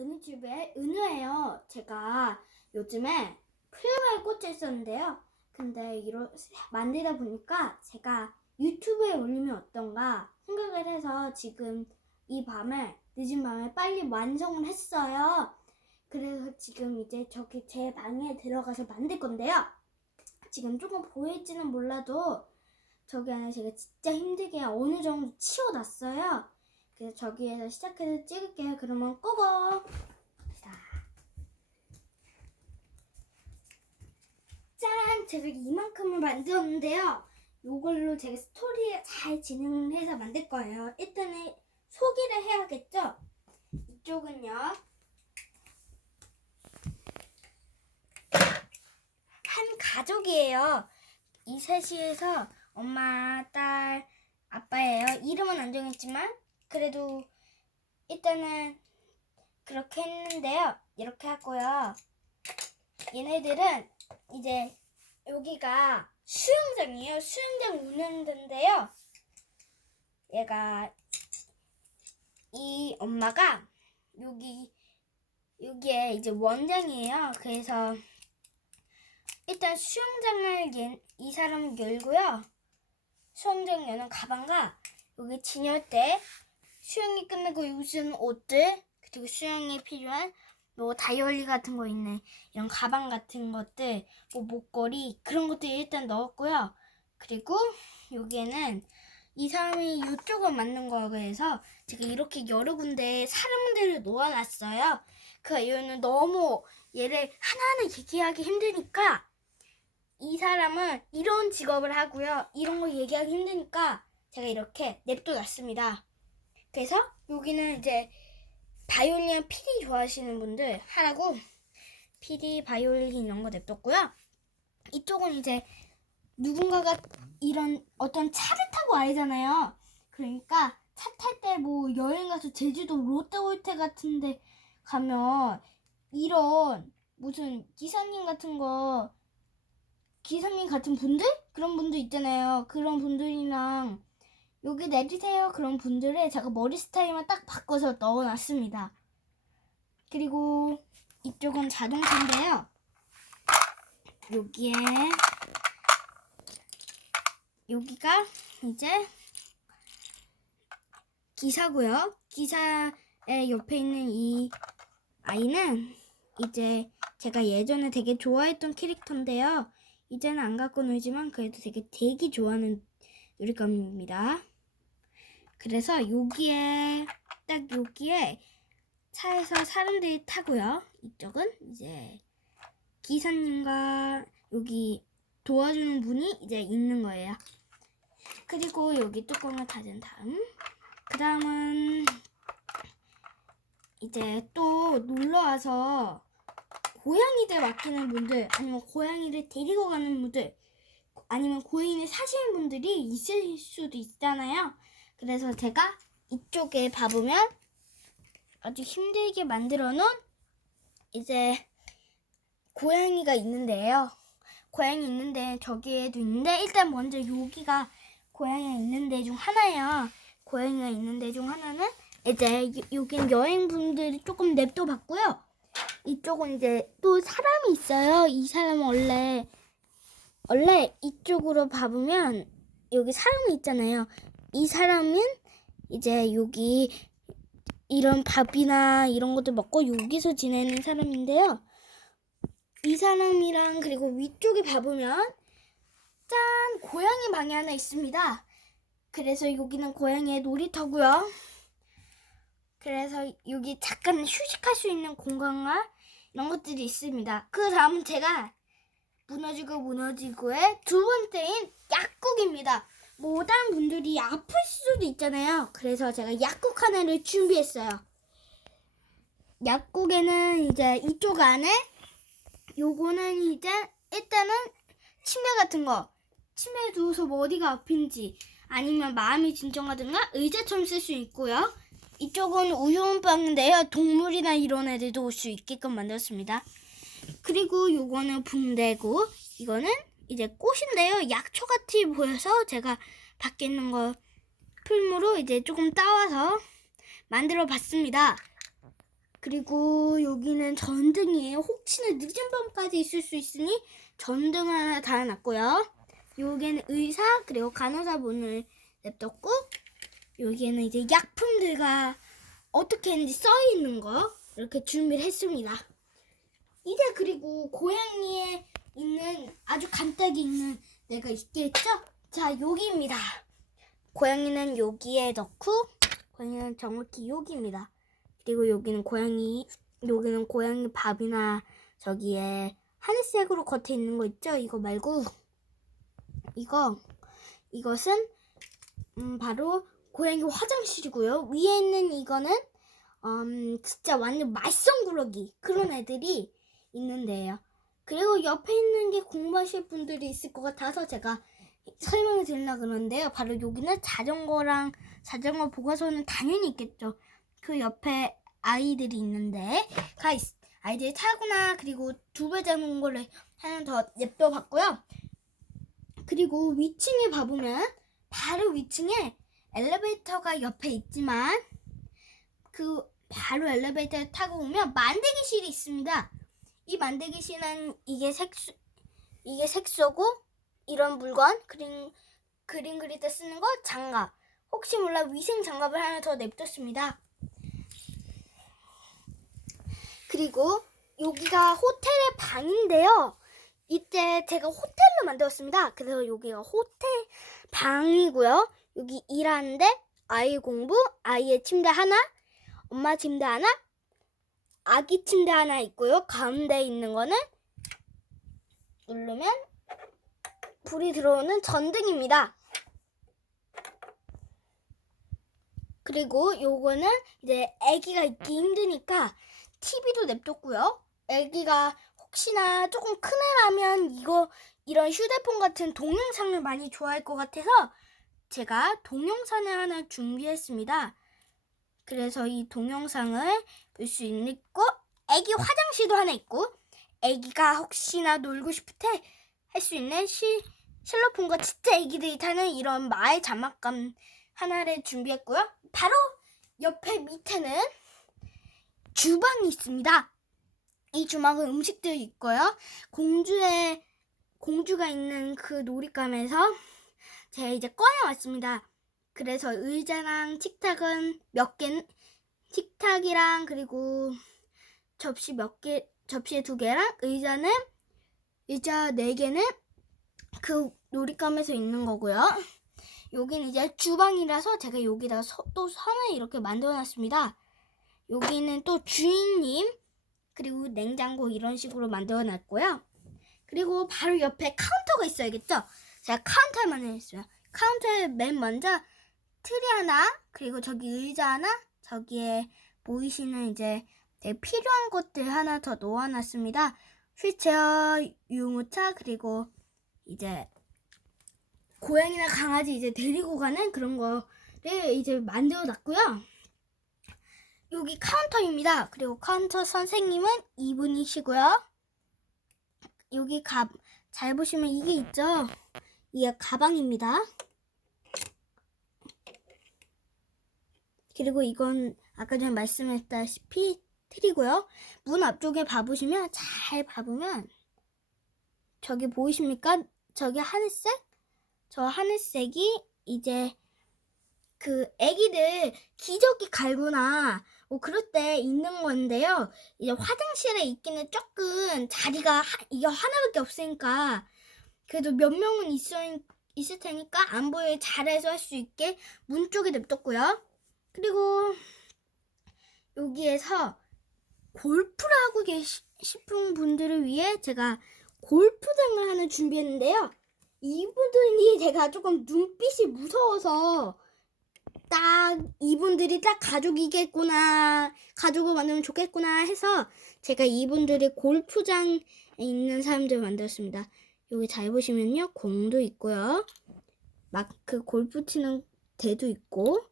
은희집의 은우예요. 제가 요즘에 필름에 꽂혀 있었는데요. 근데 이러 만들다 보니까 제가 유튜브에 올리면 어떤가 생각을 해서 지금 이 밤에 늦은 밤에 빨리 완성을 했어요. 그래서 지금 이제 저기 제 방에 들어가서 만들 건데요. 지금 조금 보일지는 몰라도 저기 안에 제가 진짜 힘들게 어느 정도 치워놨어요. 그래서 저기에서 시작해서 찍을게요. 그러면 고고! 자. 짠! 제가 이만큼을 만들었는데요. 이걸로 제가 스토리 잘 진행을 해서 만들 거예요. 일단은 소개를 해야겠죠? 이쪽은요. 한 가족이에요. 이 셋이에서 엄마, 딸, 아빠예요. 이름은 안 정했지만 그래도 일단은 그렇게 했는데요. 이렇게 하고요. 얘네들은 이제 여기가 수영장이에요. 수영장 우는 데인데요. 얘가 이 엄마가 여기 여기에 이제 원장이에요. 그래서 일단 수영장을 얘- 이 사람은 열고요. 수영장 여는 가방과 여기 진열대, 수영이 끝나고 입으신 옷들, 그리고 수영에 필요한 뭐 다이어리 같은 거 있네. 이런 가방 같은 것들, 뭐 목걸이 그런 것들 일단 넣었고요. 그리고 여기에는 이 사람이 이쪽을 맞는 거그래서 제가 이렇게 여러 군데 사람들을 놓아놨어요. 그 이유는 너무 얘를 하나하나 얘기하기 힘드니까 이 사람은 이런 직업을 하고요. 이런 거 얘기하기 힘드니까 제가 이렇게 냅둬놨습니다. 그래서 여기는 이제 바이올린 PD 좋아하시는 분들 하라고 PD 바이올린 이런 거 냅뒀고요. 이쪽은 이제 누군가가 이런 어떤 차를 타고 와야잖아요. 그러니까 차 탈 때 뭐 여행 가서 제주도 롯데월드 같은데 가면 이런 무슨 기사님 같은 거 기사님 같은 분들 그런 분들 있잖아요. 그런 분들이랑 여기 내리세요 그런 분들의 제가 머리 스타일만 딱 바꿔서 넣어놨습니다. 그리고 이쪽은 자동차인데요. 여기에 여기가 이제 기사고요. 기사의 옆에 있는 이 아이는 이제 제가 예전에 되게 좋아했던 캐릭터인데요. 이제는 안 갖고 놀지만 그래도 되게 되게 좋아하는 놀이감입니다. 그래서 여기에 딱 여기에 차에서 사람들이 타고요. 이쪽은 이제 기사님과 여기 도와주는 분이 이제 있는 거예요. 그리고 여기 뚜껑을 닫은 다음 그 다음은 이제 또 놀러 와서 고양이들 맡기는 분들 아니면 고양이를 데리고 가는 분들 아니면 고양이를 사시는 분들이 있을 수도 있잖아요. 그래서 제가 이쪽에 봐보면 아주 힘들게 만들어 놓은 이제 고양이가 있는데요. 고양이 있는데 저기에도 있는데 일단 먼저 여기가 고양이가 있는 데 중 하나예요. 고양이가 있는 데 중 하나는 이제 여- 여긴 여행분들이 조금 냅둬 봤고요. 이쪽은 이제 또 사람이 있어요. 이 사람은 원래 원래 이쪽으로 봐보면 여기 사람이 있잖아요. 이 사람은 이제 여기 이런 밥이나 이런 것들 먹고 여기서 지내는 사람인데요. 이 사람이랑 그리고 위쪽에 봐보면 짠 고양이 방이 하나 있습니다. 그래서 여기는 고양이의 놀이터고요. 그래서 여기 잠깐 휴식할 수 있는 공간과 이런 것들이 있습니다. 그 다음은 제가 무너지고 무너지고의 두 번째인 약국입니다. 뭐 다른 분들이 아플 수도 있잖아요. 그래서 제가 약국 하나를 준비했어요. 약국에는 이제 이쪽 안에 요거는 이제 일단은 침대 같은 거 침대에 누워서 뭐 어디가 아픈지 아니면 마음이 진정하든가 의자처럼 쓸 수 있고요. 이쪽은 우유원방인데요. 동물이나 이런 애들도 올 수 있게끔 만들었습니다. 그리고 요거는 붕대고 이거는 이제 꽃인데요. 약초 같이 보여서 제가 밖에 있는 거 풀무로 이제 조금 따와서 만들어 봤습니다. 그리고 여기는 전등이에요. 혹시나 늦은 밤까지 있을 수 있으니 전등 하나 달아놨고요. 여기는 의사 그리고 간호사 문을 냅뒀고 여기에는 이제 약품들과 어떻게 했는지 써 있는 거 이렇게 준비를 했습니다. 이제 그리고 고양이에 있는 아주 간단하게 있는 데가 있겠죠? 자 여기입니다. 고양이는 여기에 넣고 고양이는 정확히 여기입니다. 그리고 여기는 고양이 여기는 고양이 밥이나 저기에 하늘색으로 겉에 있는 거 있죠? 이거 말고 이거 이것은 음, 바로 고양이 화장실이고요. 위에 있는 이거는 음, 진짜 완전 말썽구러기 그런 애들이 있는데요. 그리고 옆에 있는 게 공부하실 분들이 있을 것 같아서 제가 설명을 드리려 그러는데요. 바로 여기는 자전거랑 자전거 보관소는 당연히 있겠죠. 그 옆에 아이들이 있는데 가 있, 아이들이 타거나 그리고 두 배 자전거를 하나 더 냅둬봤고요. 그리고 위층에 봐보면 바로 위층에 엘리베이터가 옆에 있지만 그 바로 엘리베이터에 타고 오면 만들기실이 있습니다. 이 만들기실은 이게 색소 이게 색소고 이런 물건 그림 그림 그릴 때 쓰는 거 장갑 혹시 몰라 위생 장갑을 하나 더 냅뒀습니다. 그리고 여기가 호텔의 방인데요. 이때 제가 호텔로 만들었습니다. 그래서 여기가 호텔 방이고요. 여기 일하는데 아이 공부, 아이의 침대 하나, 엄마 침대 하나, 아기 침대 하나 있고요. 가운데 있는 거는 누르면 불이 들어오는 전등입니다. 그리고 요거는 이제 아기가 있기 힘드니까 TV도 냅뒀고요. 아기가 혹시나 조금 큰 애라면 이거 이런 휴대폰 같은 동영상을 많이 좋아할 것 같아서 제가 동영상을 하나 준비했습니다. 그래서 이 동영상을 볼 수 있고 아기 화장실도 하나 있고 아기가 혹시나 놀고 싶을 때 할 수 있는 시, 실로폰과 진짜 아기들이 타는 이런 마을 장난감 하나를 준비했고요. 바로 옆에 밑에는 주방이 있습니다. 이 주방은 음식들이 있고요. 공주의 공주가 있는 그 놀잇감에서 제가 이제 꺼내왔습니다. 그래서 의자랑 식탁은 몇 개, 식탁이랑 그리고 접시 몇 개, 접시에 두 개랑 의자는 의자 네 개는 그 놀잇감에서 있는 거고요. 여기는 이제 주방이라서 제가 여기다가 서- 또 선을 이렇게 만들어놨습니다. 여기는 또 주인님 그리고 냉장고 이런 식으로 만들어놨고요. 그리고 바로 옆에 카운터가 있어야겠죠? 제가 카운터를 만들었어요. 카운터에 맨 먼저 트리 하나 그리고 저기 의자 하나 저기에 보이시는 이제 되게 필요한 것들 하나 더 놓아놨습니다. 휠체어, 유모차 그리고 이제 고양이나 강아지 이제 데리고 가는 그런 거를 이제 만들어 놨고요. 여기 카운터입니다. 그리고 카운터 선생님은 이분이시고요. 여기 가, 잘 보시면 이게 있죠? 이게 가방입니다. 그리고 이건 아까 전에 말씀했다시피 틀이고요. 문 앞쪽에 봐보시면 잘 봐보면 저기 보이십니까? 저기 하늘색? 저 하늘색이 이제 그 애기들 기저귀 갈거나 뭐 그럴 때 있는 건데요. 이제 화장실에 있기는 조금 자리가 하, 이게 하나밖에 없으니까 그래도 몇 명은 있어 있을 테니까 안 보이게 잘해서 할 수 있게 문 쪽에 냅뒀고요. 그리고 여기에서 골프를 하고 계시, 싶은 분들을 위해 제가 골프장을 하나 준비했는데요. 이분들이 제가 조금 눈빛이 무서워서 딱 이분들이 딱 가족이겠구나 가족을 만들면 좋겠구나 해서 제가 이분들이 골프장에 있는 사람들 만들었습니다. 여기 잘 보시면요 공도 있고요 막그 골프 치는 대도 있고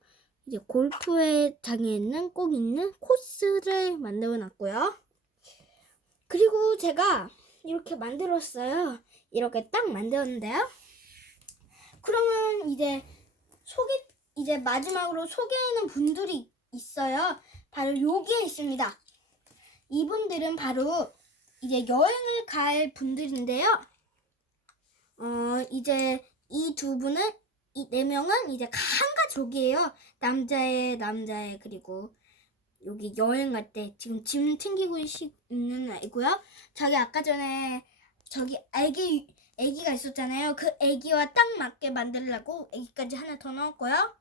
이제 골프의 장에는 꼭 있는 코스를 만들어 놨고요. 그리고 제가 이렇게 만들었어요. 이렇게 딱 만들었는데요. 그러면 이제 소개 이제 마지막으로 소개하는 분들이 있어요. 바로 여기에 있습니다. 이분들은 바로 이제 여행을 갈 분들인데요. 어, 이제 이 두 분은 이 네 명은 이제 한 가족이에요. 남자애, 남자애 그리고 여기 여행 갈 때 지금 짐 챙기고 있- 있는 아이고요. 저기 아까 전에 저기 애기 애기가 있었잖아요. 그 애기와 딱 맞게 만들려고 애기까지 하나 더 넣었고요.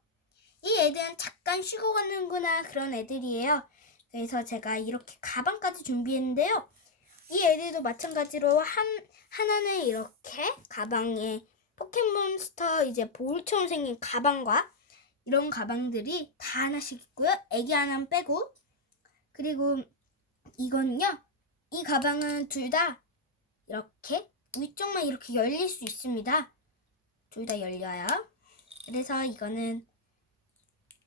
이 애들은 잠깐 쉬고 가는구나 그런 애들이에요. 그래서 제가 이렇게 가방까지 준비했는데요. 이 애들도 마찬가지로 한 하나는 이렇게 가방에 포켓몬스터 이제 볼처럼 생긴 가방과 이런 가방들이 다 하나씩 있고요. 애기 하나는 빼고 그리고 이거는요. 이 가방은 둘 다 이렇게 위쪽만 이렇게 열릴 수 있습니다. 둘 다 열려요. 그래서 이거는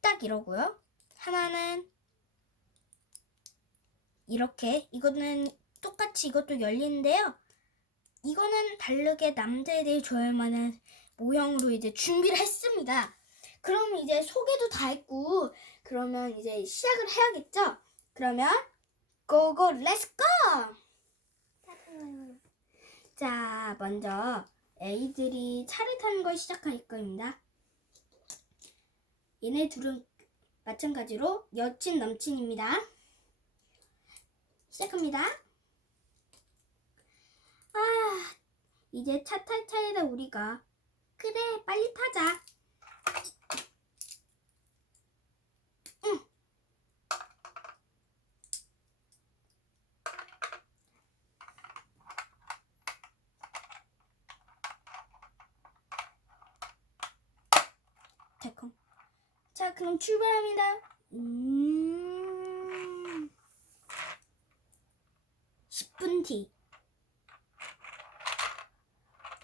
딱 이러고요. 하나는 이렇게 이거는 똑같이 이것도 열리는데요. 이거는 다르게 남자애들이 좋아할 만한 모형으로 이제 준비를 했습니다. 그럼 이제 소개도 다 했고 그러면 이제 시작을 해야겠죠? 그러면 고고 렛츠 고! 자, 먼저 애들이 차를 타는 걸 시작할 겁니다. 얘네 둘은 마찬가지로 여친 남친입니다. 시작합니다. 아, 이제 차 탈 차례다 우리가. 그래, 빨리 타자. 자, 그럼 출발합니다. 음. 10분 뒤.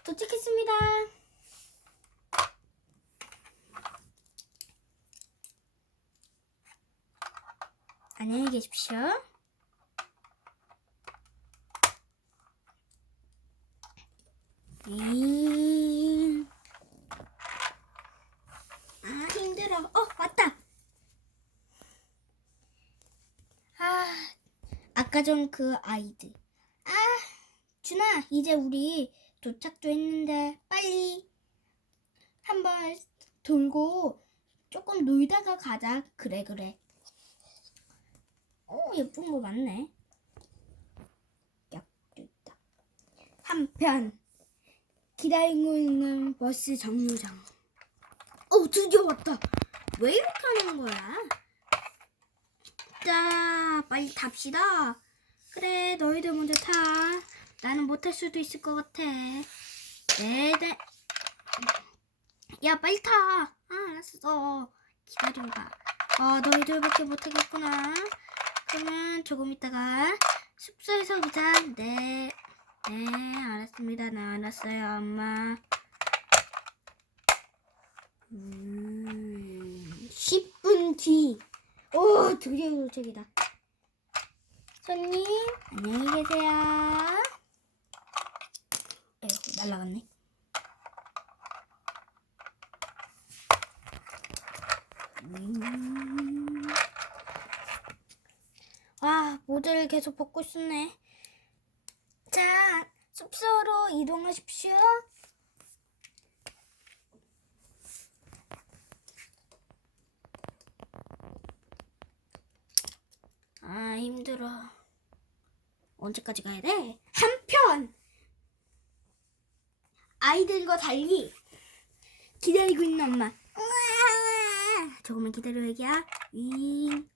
도착했습니다. 계십시오. 음. 아, 힘들어. 어, 왔다. 아, 아까 전 그 아이들. 아, 준아, 이제 우리 도착도 했는데 빨리 한번 돌고 조금 놀다가 가자. 그래, 그래. 오, 예쁜 거 많네. 한편 기다리고 있는 버스 정류장. 어, 드디어 왔다. 왜 이렇게 하는 거야? 자, 빨리 탑시다. 그래, 너희들 먼저 타. 나는 못할 수도 있을 것 같아. 네네. 야, 빨리 타. 아, 알았어. 기다려봐. 어, 너희들밖에 못하겠구나. 그러면 조금 있다가 숙소에서 보자. 네. 네, 알았습니다. 나 알았어요, 엄마. 음, 10분 뒤. 오, 드디어 도착이다. 손님, 안녕히 계세요. 에휴, 날라갔네. 음. 와, 모자를 계속 벗고 있었네. 자, 숙소로 이동하십시오. 아, 힘들어. 언제까지 가야 돼? 한편! 아이들과 달리 기다리고 있는 엄마. 조금만 기다려, 애기야. 윙.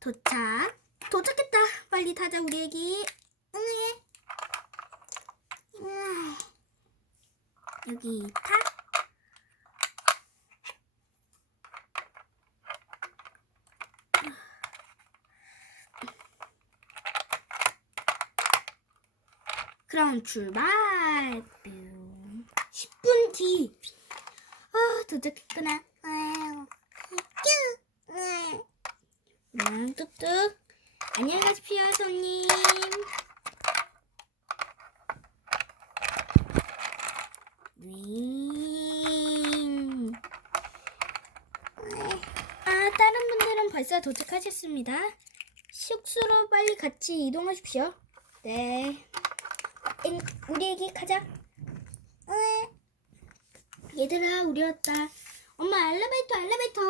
도착. 도착했다. 빨리 타자, 우리 애기. 응. 으아. 여기 타. 그럼 출발. 뿅. 10분 뒤. 아, 도착했구나. 뚝뚝. 안녕히 가십시오, 손님. 윙. 아, 다른 분들은 벌써 도착하셨습니다. 숙소로 빨리 같이 이동하십시오. 네. 응, 우리 애기 가자. 응. 얘들아, 우리 왔다. 엄마, 엘리베이터, 엘리베이터.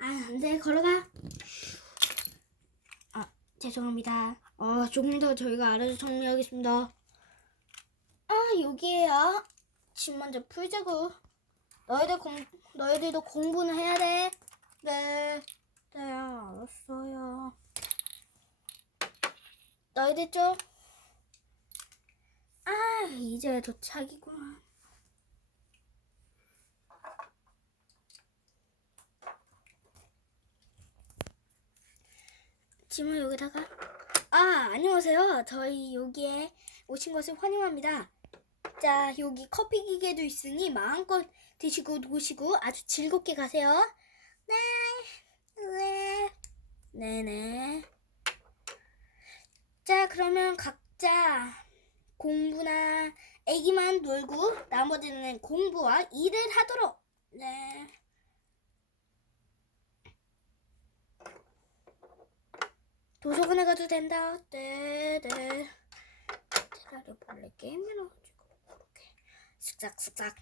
아, 안 돼, 걸어가. 아, 죄송합니다. 어, 조금 더 저희가 알아서 정리하겠습니다. 아, 여기에요. 집 먼저 풀자고. 너희들 공, 너희들도 공부는 해야 돼. 네. 네, 알았어요. 너희들 좀. 아, 이제 도착이구만. 짐을 여기다가. 아, 안녕하세요. 저희 여기에 오신 것을 환영합니다. 자, 여기 커피 기계도 있으니 마음껏 드시고 누구시고 아주 즐겁게 가세요. 네. 네. 네네. 자, 그러면 각자 공부나 애기만 놀고 나머지는 공부와 일을 하도록. 네. 도서관에 가도 된다. 네, 네. 차라리 몰래 게임을 해가지고 그렇게 쓱싹쓱싹.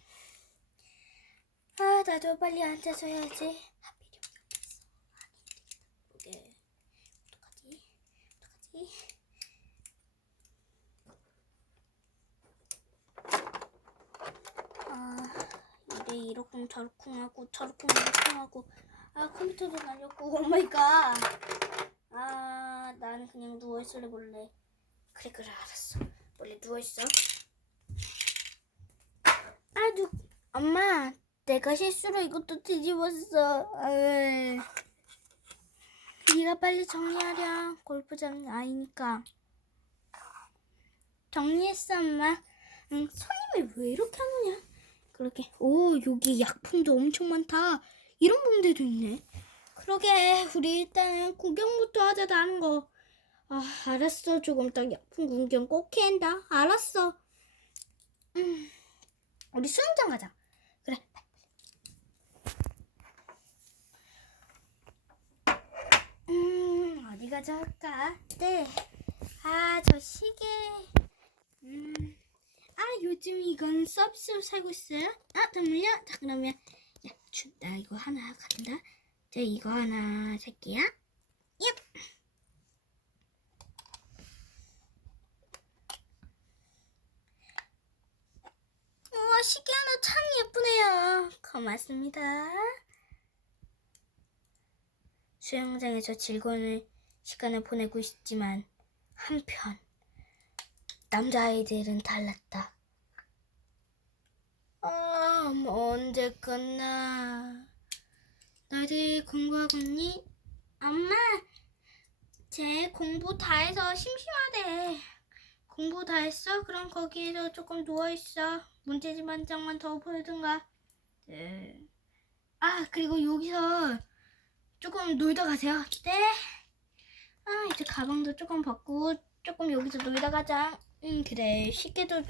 아, 나도 빨리 앉아서 해야지. 하필이면 여기 있어. 아니, 어떡하지? 어떡하지? 아, 이래 이러쿵 저러쿵 하고 저러쿵 이러쿵 하고 아 컴퓨터도 날렸고 오마이갓 아 나는 그냥 누워있을래 몰래. 그래 그래 알았어. 몰래 누워있어. 아누 엄마 내가 실수로 이것도 뒤집었어. 아이. 네가 빨리 정리하랴 골프장 아니니까. 정리했어 엄마. 응 손님이 왜 이렇게 하느냐? 그렇게 오 여기 약품도 엄청 많다. 이런 분들도 있네 그러게 우리 일단은 구경부터 하자 다른 거. 아 알았어 조금 딱 약품 구경 꼭 해야 한다. 알았어. 음 우리 수영장 가자. 그래. 음 어디 가자 할까? 네. 아 저 시계. 음. 아 요즘 이건 서비스로 살고 있어요. 아 잠깐만요. 자 그러면 야, 주, 나 이거 하나 간다. 자, 이거 하나 살게요. 얍! 우와, 시계 하나 참 예쁘네요. 고맙습니다. 수영장에서 즐거운 시간을 보내고 있지만, 한편, 남자아이들은 달랐다. 아, 뭐 언제 끝나? 너희들 공부하고 있니? 엄마, 쟤 공부 다 해서 심심하대. 공부 다 했어? 그럼 거기에서 조금 누워있어. 문제집 한 장만 더 보여든가. 네. 아, 그리고 여기서 조금 놀다 가세요. 네. 아, 이제 가방도 조금 벗고 조금 여기서 놀다 가자. 응, 그래. 쉽게도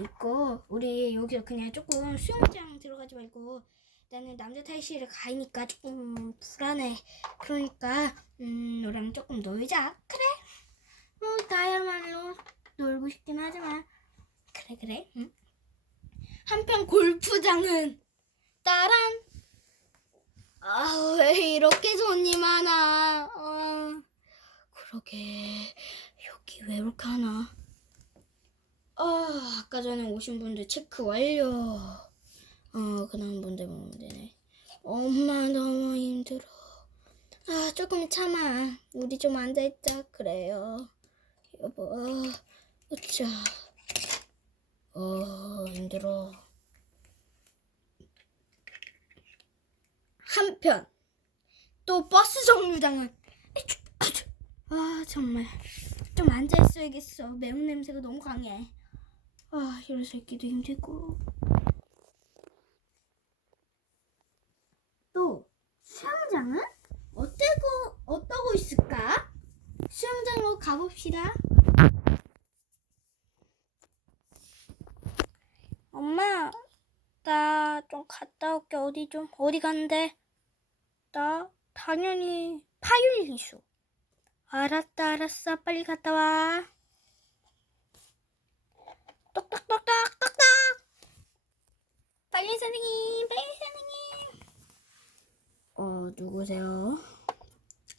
있고, 우리 여기 그냥 조금 수영장 들어가지 말고 나는 남자 탈의실을 가니까 조금 불안해. 그러니까 음 너랑 조금 놀자. 그래? 어 나야말로 놀고 싶긴 하지만 그래 그래. 응? 한편 골프장은 따란. 아왜 이렇게 손이 많아? 어, 그러게 여기 왜 이렇게 하나? 아 아까 전에 오신 분들 체크 완료. 어, 그런 분들 보면 되네. 엄마 너무 힘들어. 아, 조금 참아. 우리 좀 앉아있자. 그래요. 여보, 어쩌. 어, 힘들어. 한편, 또 버스 정류장은. 아, 정말. 좀 앉아있어야겠어. 매운 냄새가 너무 강해. 아, 이래서 있기도 힘들고. 또 수영장은 어떠고 있을까? 수영장으로 가봅시다. 엄마, 나 좀 갔다 올게. 어디 좀 어디 간대? 나 당연히 파율리수. 알았다, 알았어. 빨리 갔다 와. 똑똑똑똑, 똑똑! 빨리 선생님, 빨리 선생님. 어, 누구세요?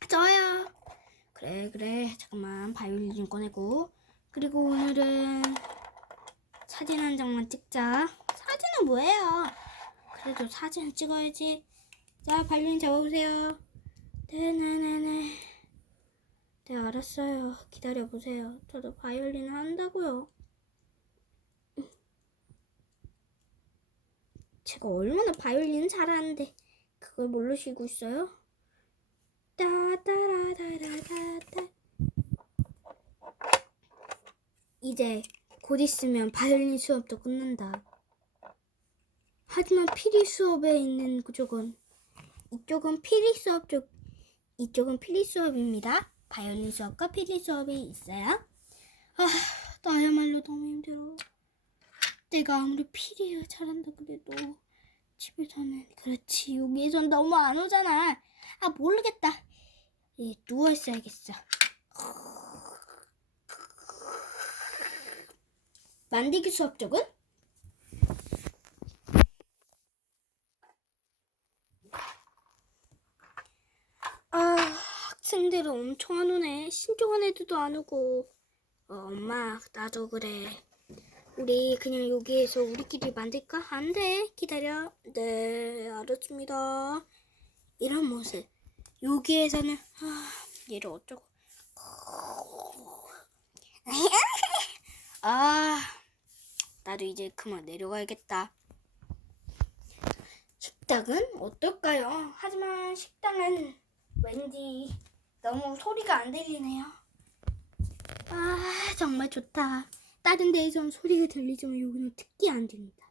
저요. 그래, 그래. 잠깐만, 바이올린 좀 꺼내고. 그리고 오늘은 사진 한 장만 찍자. 사진은 뭐예요? 그래도 사진을 찍어야지. 자, 바이올린 잡아보세요. 네네네네. 네, 알았어요. 기다려보세요. 저도 바이올린 한다고요. 제가 얼마나 바이올린 잘하는데 그걸 모르시고 있어요? 따따라다라다다 이제 곧 있으면 바이올린 수업도 끝난다. 하지만 피리 수업에 있는 그쪽은 이쪽은 피리 수업 쪽 이쪽은 피리 수업입니다. 바이올린 수업과 피리 수업이 있어요. 아, 나야말로 너무 힘들어. 내가 아무리 피리를 잘한다 그래도 집에서는 그렇지 여기에선 너무 안 오잖아. 아 모르겠다. 예, 누워 있어야겠어. 만들기 수업 쪽은? 아, 학생들은 엄청 안 오네. 신중한 애들도 안 오고. 어, 엄마, 나도 그래. 우리 그냥 여기에서 우리끼리 만들까? 안 돼. 기다려. 네, 알았습니다. 이런 모습. 여기에서는, 아, 얘를 어쩌고. 아, 나도 이제 그만 내려가야겠다. 식당은 어떨까요? 하지만 식당은 왠지 너무 소리가 안 들리네요. 아, 정말 좋다. 다른 데에선 소리가 들리지만 여기는 특히 안 들린다.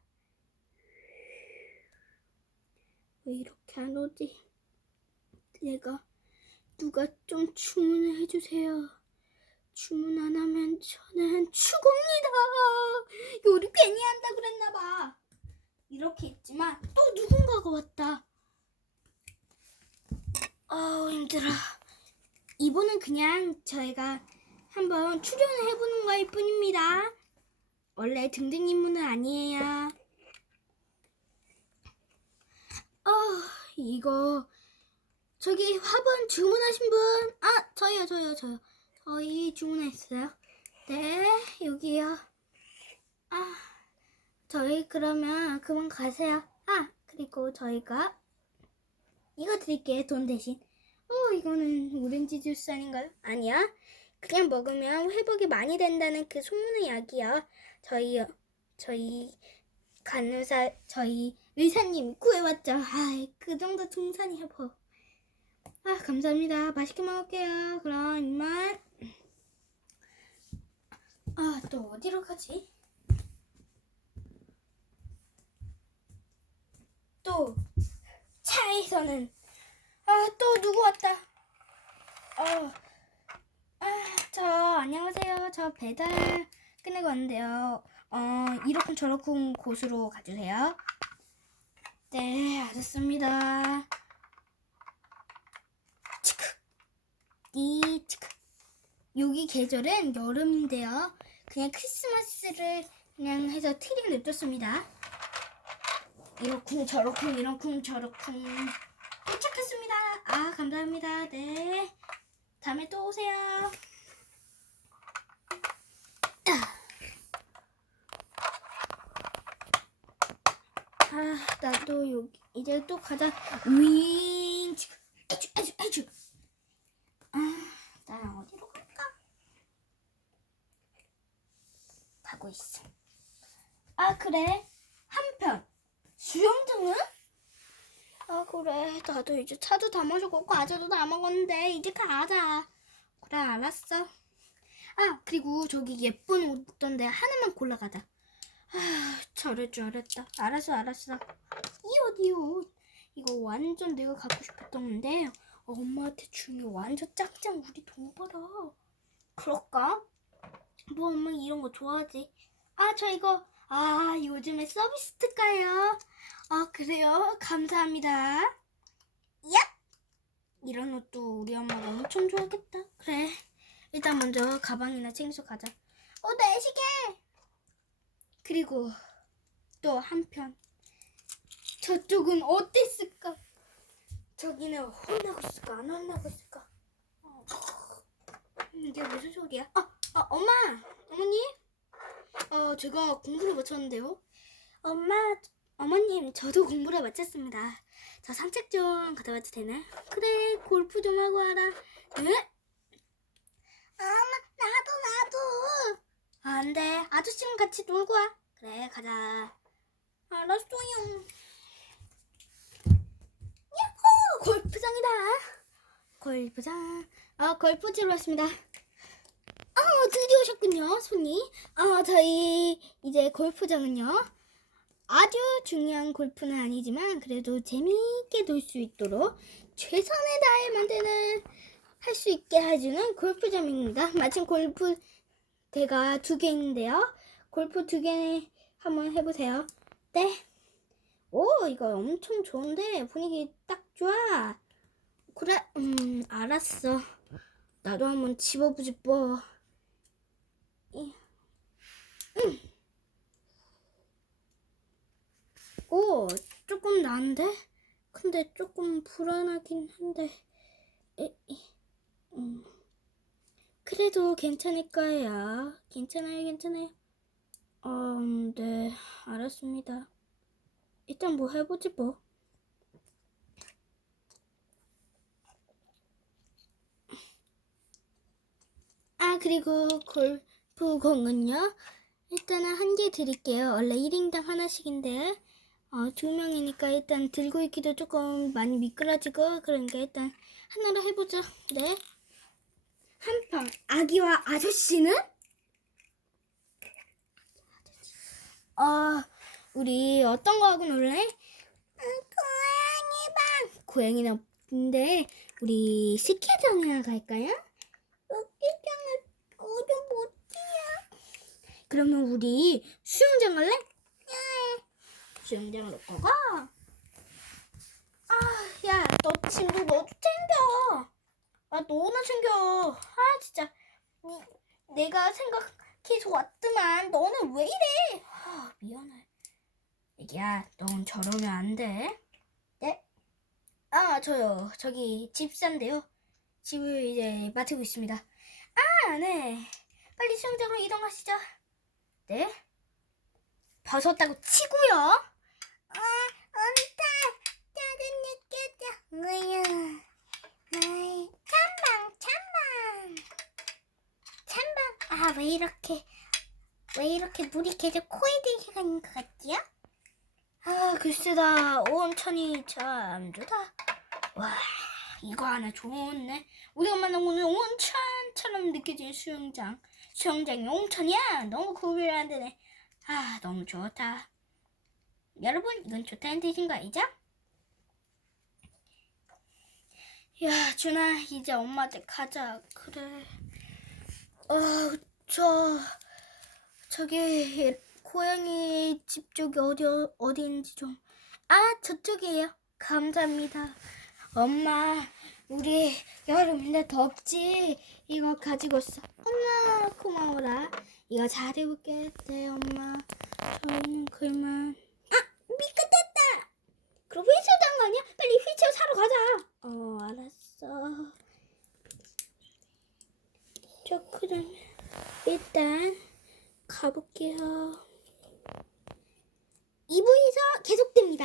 왜 이렇게 안 오지? 내가 누가 좀 주문을 해주세요. 주문 안 하면 저는 죽습니다. 요리 괜히 한다 그랬나 봐. 이렇게 있지만 또 누군가가 왔다. 아우 힘들어. 이번은 그냥 저희가 한번 출연을 해보는 거일 뿐입니다. 원래 등등 임무는 아니에요. 아 이거 저기 화분 주문하신 분? 아 저요 저요 저요. 저희 주문했어요. 네 여기요. 아 저희 그러면 그만 가세요. 아 그리고 저희가 이거 드릴게요 돈 대신. 어 이거는 오렌지 주스 아닌가요? 아니야. 그냥 먹으면 회복이 많이 된다는 그 소문의 약이야. 저희 저희 간호사 저희 의사님 구해왔죠. 아그 정도 동산이야 뭐. 아 감사합니다. 맛있게 먹을게요. 그럼 이만. 아 또 어디로 가지? 또 차에서는 아 또 누구 왔다. 어. 아, 저 안녕하세요. 저 배달 끝내고 왔는데요. 어, 이렇군 저렇군 곳으로 가주세요. 네, 알았습니다. 치크, 이 치크. 여기 계절은 여름인데요. 그냥 크리스마스를 그냥 해서 트리를 냅뒀습니다. 이렇군 저렇군 이렇군 저렇군. 도착했습니다. 아, 감사합니다. 네. 다음에 또 오세요. 아, 나도 여기 이제 또 가자. 윙. 아주 아주 아주. 아, 나 어디로 갈까? 가고 있어. 아, 그래. 한편. 수영장은? 아 그래. 나도 이제 차도 다 마셨고 과자도 다 먹었는데 이제 가자. 그래 알았어. 아 그리고 저기 예쁜 옷 있던데 하나만 골라가자. 아 저럴 줄 알았다. 알았어 알았어. 이 옷 이 옷. 이거 완전 내가 갖고 싶었던 건데 엄마한테 주면 완전 짱짱 우리 돈 벌어. 그럴까? 뭐 엄마 이런 거 좋아하지 아 저 이거 아 요즘에 서비스 특가예요 아, 그래요? 감사합니다. 야! 이런 옷도 우리 엄마가 엄청 좋아하겠다. 그래. 일단 먼저 가방이나 챙겨서 가자. 어, 내 시계! 그리고 또 한편. 저쪽은 어땠을까? 저기는 혼나고 있을까? 안 혼나고 있을까? 어. 이게 무슨 소리야? 아, 아, 엄마! 어머니? 어, 제가 공부를 마쳤는데요. 엄마, 어머님, 저도 공부를 마쳤습니다. 저 산책 좀 갔다 와도 되나? 그래, 골프 좀 하고 와라. 네? 엄마, 나도, 나도. 안 돼. 아저씨랑 같이 놀고 와. 그래, 가자. 알았어요. 야호! 골프장이다. 골프장. 아, 골프 치러 왔습니다. 오셨군요, 손이. 아, 저희 이제 골프장은요. 아주 중요한 골프는 아니지만 그래도 재미있게 놀 수 있도록 최선을 다해 만드는 할 수 있게 해주는 골프장입니다. 마침 골프 대가 두 개 있는데요. 골프 두 개 한번 해보세요. 네. 오, 이거 엄청 좋은데 분위기 딱 좋아. 그래, 음, 알았어. 나도 한번 집어보지 뭐. 오, 조금 나은데? 근데 조금 불안하긴 한데. 에, 이, 음. 그래도 괜찮을 거예요. 괜찮아요, 괜찮아요. 어, 네, 알았습니다. 일단 뭐 해보지 뭐. 아, 그리고 골프공은요. 일단은 한 개 드릴게요. 원래 1인당 하나씩인데, 어, 두 명이니까 일단 들고 있기도 조금 많이 미끄러지고, 그러니까 일단 하나로 해보죠. 네. 한편, 아기와 아저씨는? 어, 우리 어떤 거 하고 놀래? 고양이 방! 고양이는 없는데, 우리 스키장이나 갈까요? 스키장을 어디 못해요. 그러면 우리 수영장 갈래? 네. 수영장으로 가가. 아, 야, 너 친구 너도 챙겨. 아, 너나 챙겨. 아, 진짜. 니, 내가 생각해서 왔더만. 너는 왜 이래? 아, 미안해. 야, 넌 저러면 안 돼. 네? 아, 저요. 저기 집사인데요. 집을 이제 맡고 있습니다. 아, 네. 빨리 수영장으로 이동하시죠. 네? 벗었다고 치고요. 아, 엄타. 짜증 느껴져. 아이, 찬방, 찬방. 찬방. 아, 왜 이렇게, 왜 이렇게 물이 계속 코에 들게 가는 것 같지요? 아, 글쎄다. 온천이 참 좋다. 와, 이거 하나 좋네. 우리 엄마는 오늘 온천처럼 느껴진 수영장. 수영장이 온천이야. 너무 구별이 안 되네. 아, 너무 좋다. 여러분, 이건 좋다는 뜻인 거 알죠? 야, 준아, 이제 엄마한테 가자. 그래. 어, 저, 저기, 고양이 집 쪽이 어디, 어디인지 좀. 아, 저쪽이에요. 감사합니다. 엄마, 우리 여름인데 덥지? 이거 가지고 있어. 엄마, 고마워라. 이거 잘 해볼게. 네, 엄마. 저는 그만. 아, 미끄됐다! 그럼 휠체어 단거 아니야? 빨리 휠체어 사러 가자. 어, 알았어. 저 그러면 일단 가볼게요. 2부에서 계속됩니다.